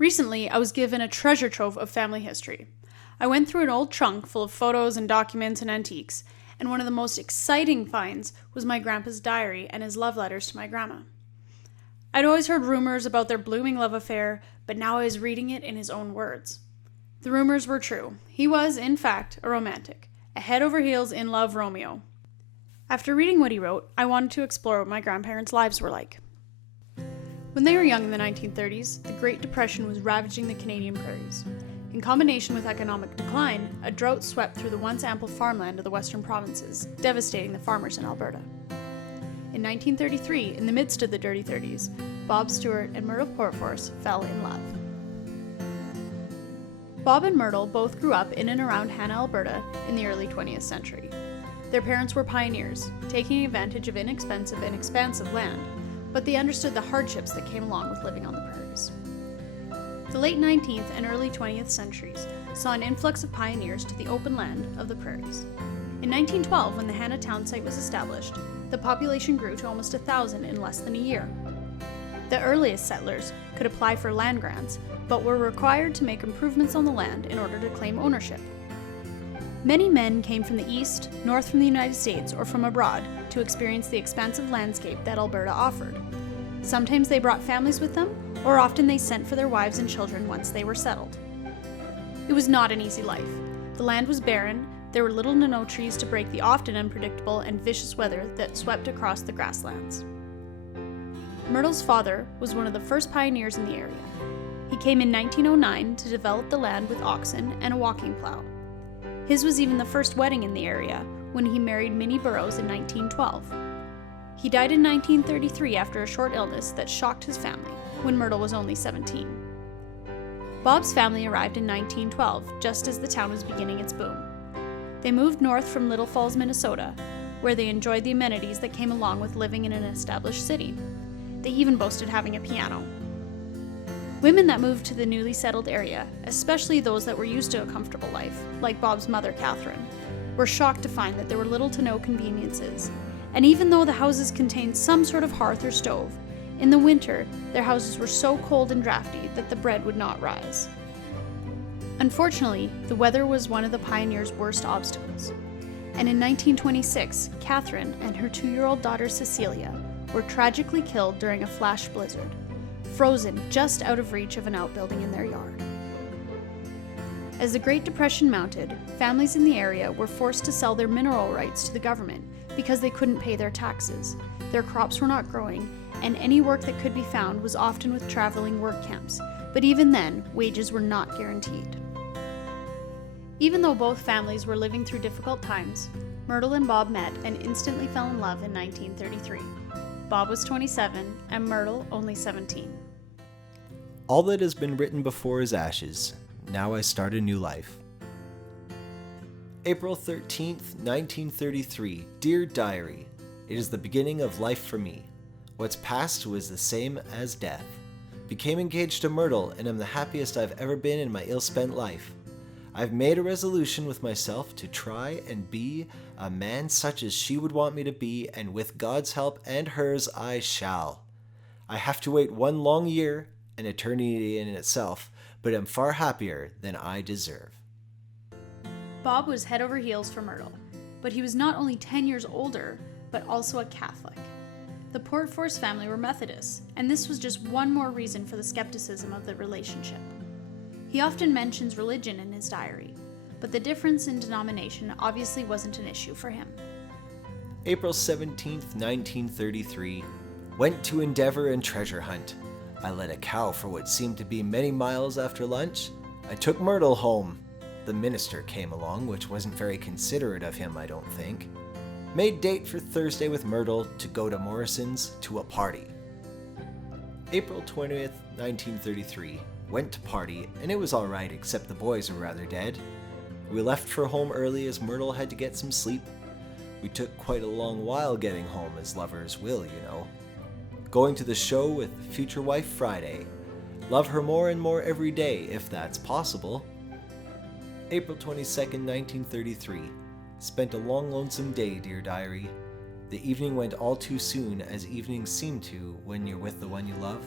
Recently, I was given a treasure trove of family history. I went through an old trunk full of photos and documents and antiques, and one of the most exciting finds was my grandpa's diary and his love letters to my grandma. I'd always heard rumors about their blooming love affair, but now I was reading it in his own words. The rumors were true. He was, in fact, a romantic, a head over heels in love Romeo. After reading what he wrote, I wanted to explore what my grandparents' lives were like. When they were young in the 1930s, the Great Depression was ravaging the Canadian prairies. In combination with economic decline, a drought swept through the once ample farmland of the western provinces, devastating the farmers in Alberta. In 1933, in the midst of the Dirty 30s, Bob Stewart and Myrtle Portforce fell in love. Bob and Myrtle both grew up in and around Hanna, Alberta in the early 20th century. Their parents were pioneers, taking advantage of inexpensive and expansive land, but they understood the hardships that came along with living on the prairies. The late 19th and early 20th centuries saw an influx of pioneers to the open land of the prairies. In 1912, when the Hanna town site was established, the population grew to almost 1,000 in less than a year. The earliest settlers could apply for land grants, but were required to make improvements on the land in order to claim ownership. Many men came from the east, north from the United States, or from abroad to experience the expansive landscape that Alberta offered. Sometimes they brought families with them, or often they sent for their wives and children once they were settled. It was not an easy life. The land was barren, there were little to no trees to break the often unpredictable and vicious weather that swept across the grasslands. Myrtle's father was one of the first pioneers in the area. He came in 1909 to develop the land with oxen and a walking plow. His was even the first wedding in the area when he married Minnie Burroughs in 1912. He died in 1933 after a short illness that shocked his family when Myrtle was only 17. Bob's family arrived in 1912, just as the town was beginning its boom. They moved north from Little Falls, Minnesota, where they enjoyed the amenities that came along with living in an established city. They even boasted having a piano. Women that moved to the newly settled area, especially those that were used to a comfortable life, like Bob's mother, Catherine, were shocked to find that there were little to no conveniences. And even though the houses contained some sort of hearth or stove, in the winter, their houses were so cold and drafty that the bread would not rise. Unfortunately, the weather was one of the pioneers' worst obstacles. And in 1926, Catherine and her 2-year-old daughter Cecilia were tragically killed during a flash blizzard, frozen just out of reach of an outbuilding in their yard. As the Great Depression mounted, families in the area were forced to sell their mineral rights to the government because they couldn't pay their taxes. Their crops were not growing, and any work that could be found was often with traveling work camps, but even then, wages were not guaranteed. Even though both families were living through difficult times, Myrtle and Bob met and instantly fell in love in 1933. Bob was 27 and Myrtle only 17. All that has been written before is ashes. Now I start a new life. April 13th, 1933. Dear Diary, it is the beginning of life for me. What's past was the same as death. Became engaged to Myrtle and am the happiest I've ever been in my ill-spent life. I've made a resolution with myself to try and be a man such as she would want me to be, and with God's help and hers I shall. I have to wait 1 long year, an eternity in itself, but am far happier than I deserve. Bob was head over heels for Myrtle, but he was not only 10 years older, but also a Catholic. The Portforce family were Methodists, and this was just one more reason for the skepticism of the relationship. He often mentions religion in his diary, but the difference in denomination obviously wasn't an issue for him. April 17th, 1933. Went to endeavor and treasure hunt. I led a cow for what seemed to be many miles after lunch. I took Myrtle home. The minister came along, which wasn't very considerate of him, I don't think. Made date for Thursday with Myrtle to go to Morrison's to a party. April 20th, 1933. Went to party, and it was alright except the boys were rather dead. We left for home early as Myrtle had to get some sleep. We took quite a long while getting home, as lovers will, you know. Going to the show with future wife Friday. Love her more and more every day, if that's possible. April 22nd, 1933. Spent a long lonesome day, dear diary. The evening went all too soon, as evenings seem to when you're with the one you love.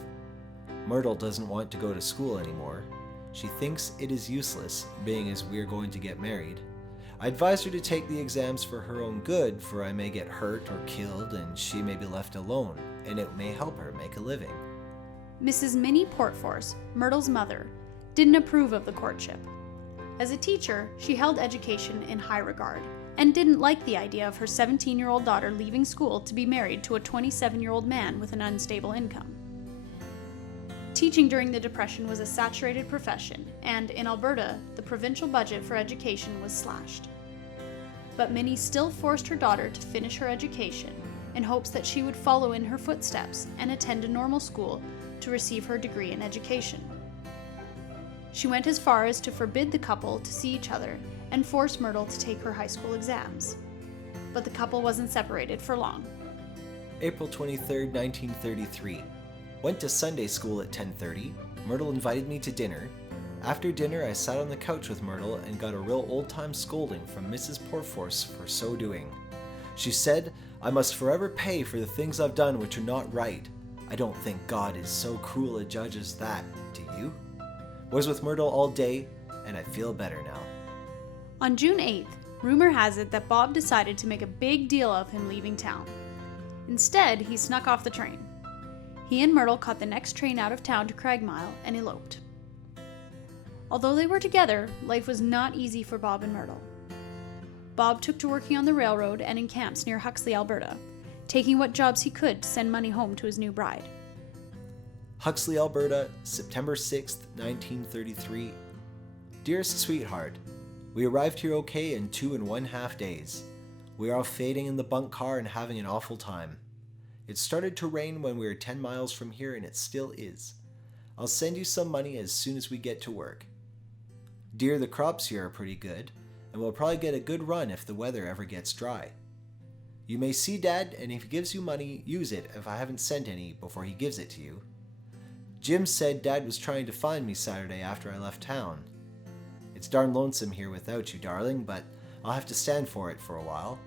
Myrtle doesn't want to go to school anymore. She thinks it is useless, being as we're going to get married. I advise her to take the exams for her own good, for I may get hurt or killed and she may be left alone, and it may help her make a living. Mrs. Minnie Portforce, Myrtle's mother, didn't approve of the courtship. As a teacher, she held education in high regard, and didn't like the idea of her 17-year-old daughter leaving school to be married to a 27-year-old man with an unstable income. Teaching during the Depression was a saturated profession, and in Alberta, the provincial budget for education was slashed. But Minnie still forced her daughter to finish her education in hopes that she would follow in her footsteps and attend a normal school to receive her degree in education. She went as far as to forbid the couple to see each other and force Myrtle to take her high school exams. But the couple wasn't separated for long. April 23, 1933. Went to Sunday school at 10:30. Myrtle invited me to dinner. After dinner, I sat on the couch with Myrtle and got a real old-time scolding from Mrs. Portforce for so doing. She said, I must forever pay for the things I've done which are not right. I don't think God is so cruel a judge as that, do you? Was with Myrtle all day, and I feel better now. On June 8th, rumor has it that Bob decided to make a big deal of him leaving town. Instead, he snuck off the train. He and Myrtle caught the next train out of town to Craigmile and eloped. Although they were together, life was not easy for Bob and Myrtle. Bob took to working on the railroad and in camps near Huxley, Alberta, taking what jobs he could to send money home to his new bride. Huxley, Alberta, September 6th, 1933. Dearest sweetheart, we arrived here okay in 2.5 days. We are all fading in the bunk car and having an awful time. It started to rain when we were 10 miles from here and it still is. I'll send you some money as soon as we get to work. Dear, the crops here are pretty good, and we'll probably get a good run if the weather ever gets dry. You may see Dad, and if he gives you money, use it if I haven't sent any before he gives it to you. Jim said Dad was trying to find me Saturday after I left town. It's darn lonesome here without you, darling, but I'll have to stand for it for a while.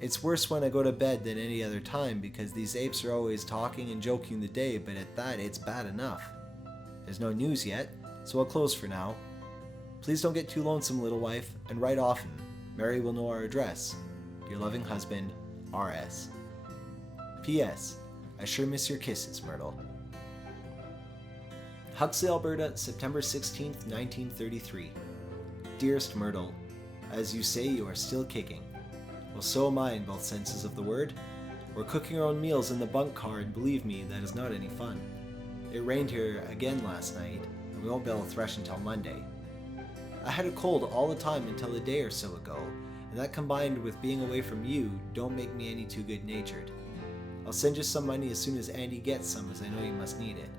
It's worse when I go to bed than any other time because these apes are always talking and joking the day, but at that it's bad enough. There's no news yet, so I'll close for now. Please don't get too lonesome, little wife, and write often. Mary will know our address. Your loving husband, R.S. P.S. I sure miss your kisses, Myrtle. Huxley, Alberta, September 16th, 1933. Dearest Myrtle, as you say, you are still kicking. Well, so am I in both senses of the word. We're cooking our own meals in the bunk car, and believe me, that is not any fun. It rained here again last night, and we won't be able to thresh until Monday. I had a cold all the time until a day or so ago, and that combined with being away from you don't make me any too good-natured. I'll send you some money as soon as Andy gets some, as I know you must need it.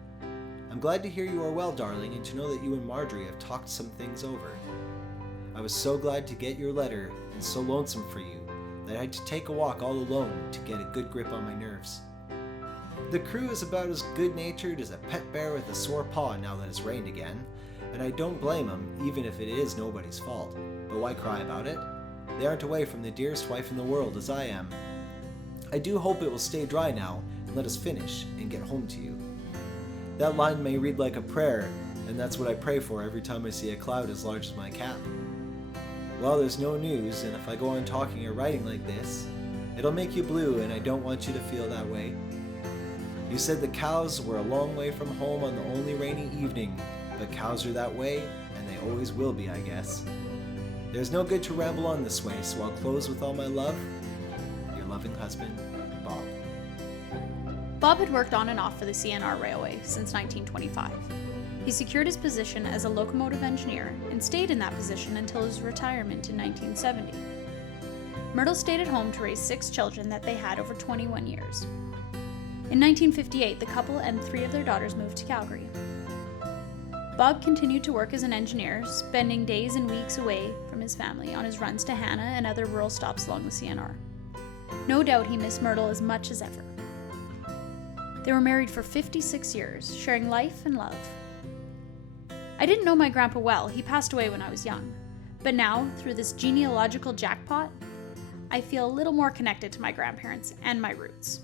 I'm glad to hear you are well, darling, and to know that you and Marjorie have talked some things over. I was so glad to get your letter, and so lonesome for you, that I had to take a walk all alone to get a good grip on my nerves. The crew is about as good-natured as a pet bear with a sore paw now that it's rained again, and I don't blame them, even if it is nobody's fault. But why cry about it? They aren't away from the dearest wife in the world as I am. I do hope it will stay dry now and let us finish and get home to you. That line may read like a prayer, and that's what I pray for every time I see a cloud as large as my cap. Well, there's no news, and if I go on talking or writing like this, it'll make you blue, and I don't want you to feel that way. You said the cows were a long way from home on the only rainy evening, but cows are that way, and they always will be, I guess. There's no good to ramble on this way, so I'll close with all my love. Your loving husband, Bob. Bob had worked on and off for the CNR Railway since 1925. He secured his position as a locomotive engineer and stayed in that position until his retirement in 1970. Myrtle stayed at home to raise 6 children that they had over 21 years. In 1958, the couple and 3 of their daughters moved to Calgary. Bob continued to work as an engineer, spending days and weeks away from his family on his runs to Hanna and other rural stops along the CNR. No doubt he missed Myrtle as much as ever. They were married for 56 years, sharing life and love. I didn't know my grandpa well, he passed away when I was young. But now, through this genealogical jackpot, I feel a little more connected to my grandparents and my roots.